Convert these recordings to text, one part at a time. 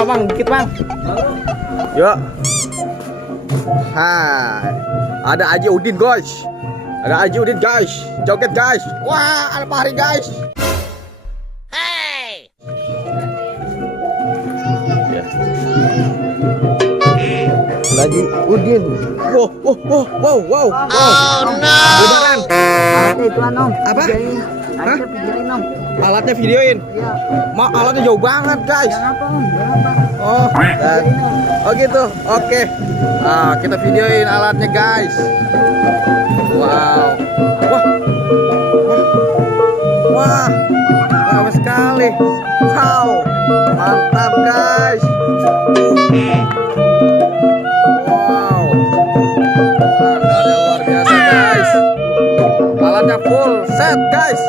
Ayo Mang, dikit Mang. Yuk. Hai. Ada Aji Udin guys. Ada Aji Udin guys. Joget guys. Wah, alpari guys. Hey. Ya. Lagi Udin. Wow. Oh no. Beneran. Alatnya itu Om. Apa? Hah? Videoin Om. Alatnya videoin. Iya. Alatnya jauh banget guys. Jangan apa Om, jangan apa. Oh, oh gitu. Oke. Nah, kita videoin alatnya guys. Wow. Wah. Wah. Bagus sekali. Wow. Mantap guys. Wow. Standarnya luar biasa guys. Alatnya full set guys.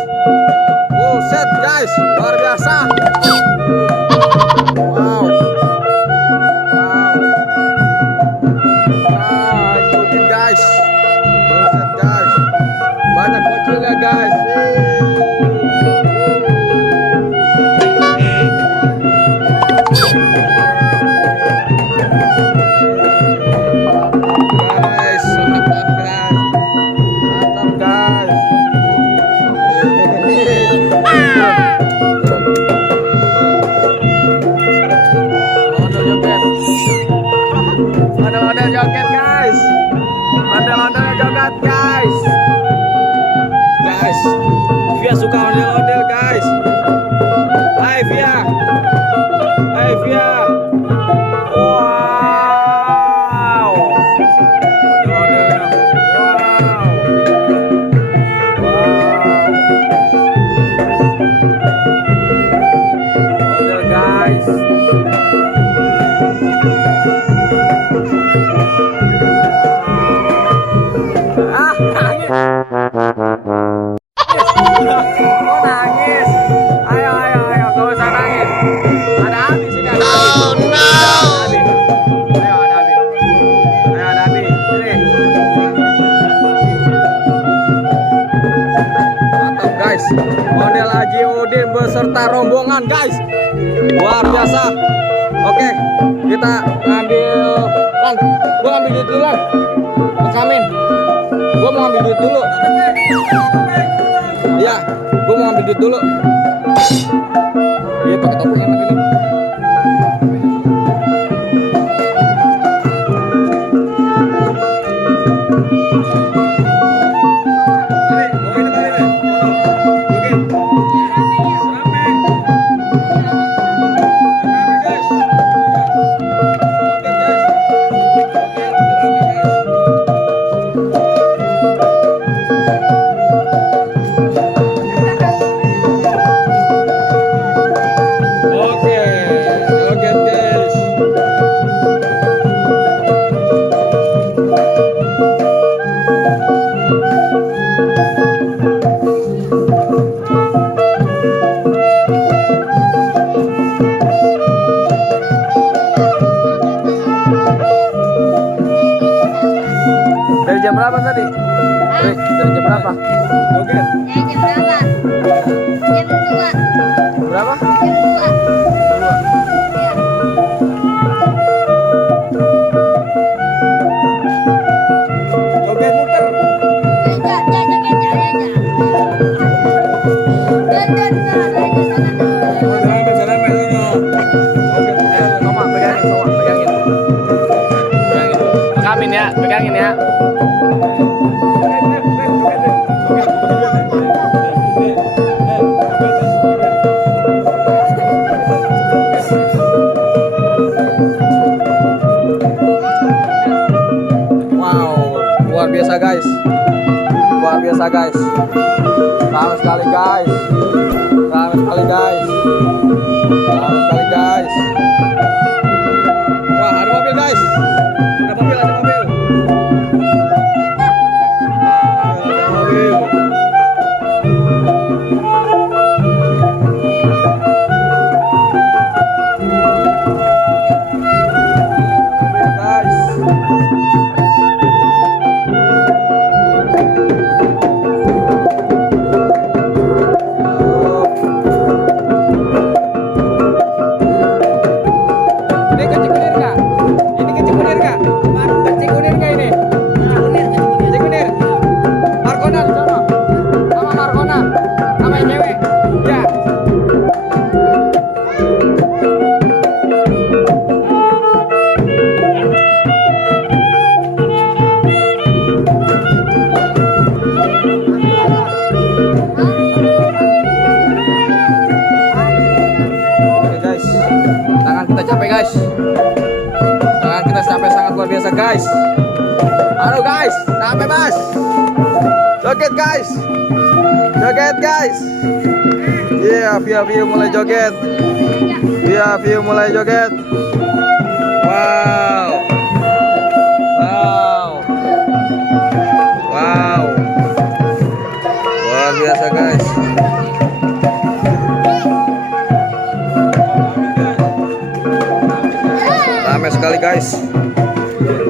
Full set guys. Luar biasa. Wow. Ikutin guys. Buset guys. Banyak kecilnya guys. Guys, mantap guys. Mantap guys. Ondel-ondel joget guys. Ondel-ondel joget guys. Guys, Via suka ondel-ondel guys. Hai Via. Hai Via. Wow. Ondel-ondelnya. Wow. Wow. Ondel guys. Oh nangis. Ayo, gak usah nangis. Ada Abi sini, ada Abi. Oh no. Ayo ada Abi. Ayo ada Abi. Sini. Mantap guys. Model Aji Udin beserta rombongan guys. Luar biasa. Oke, kita ngambil. Lan, gua ngambil duit dulu Lan. Rekamin. Gua mau ngambil duit dulu. Iya, gua mau ngambil duit dulu. Iya, pakai topeng enak ini. Dari jam berapa tadi? Dari jam berapa? Joget. Jam berapa? Jam 2. Berapa? Jam 2. Iya. Joget muter. Enggak, jogetnya aja. Dan Mama pegangin, Soma, pegangin. Pegangin ya, pegangin ya. Wow, luar biasa guys. Luar biasa guys. Ramai sekali guys. Ramai sekali guys. Ramai sekali guys. Wah, ada mobil guys. Ada mobil, ada mobil. Ada mobil. Guys. guys. Halo guys, sampai mas. Joget guys. Joget guys. Iya, view mulai joget. Iya, view mulai joget. Wow. Wow. Wow. Luar biasa guys. Ramai sekali guys.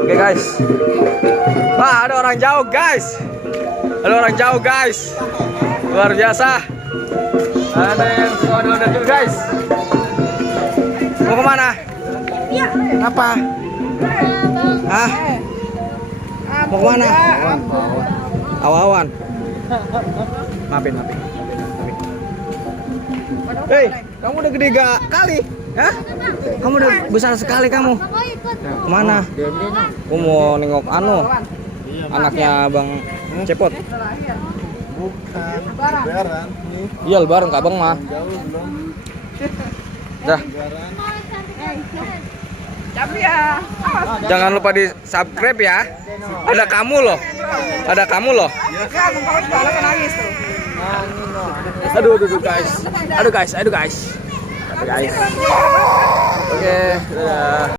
Oke guys. Wah, ada orang jauh guys. Ada orang jauh guys. Luar biasa. Ada yang sudah juga guys. Mau kemana? Apa? Hah? Mau kemana? Awan. Maafin. Hei, kamu udah gede gak kali? Hah? Kamu udah besar sekali kamu. Kemana? Aku mau nengok anaknya Bang Cepot. Bukan lebaran nih. Iya lebaran Kak Bang mah. Jauh belum. Dah. Jangan lupa di subscribe ya. Ada kamu loh. Ada kamu loh. Aduh guys. Aduh guys. Oke, dadah.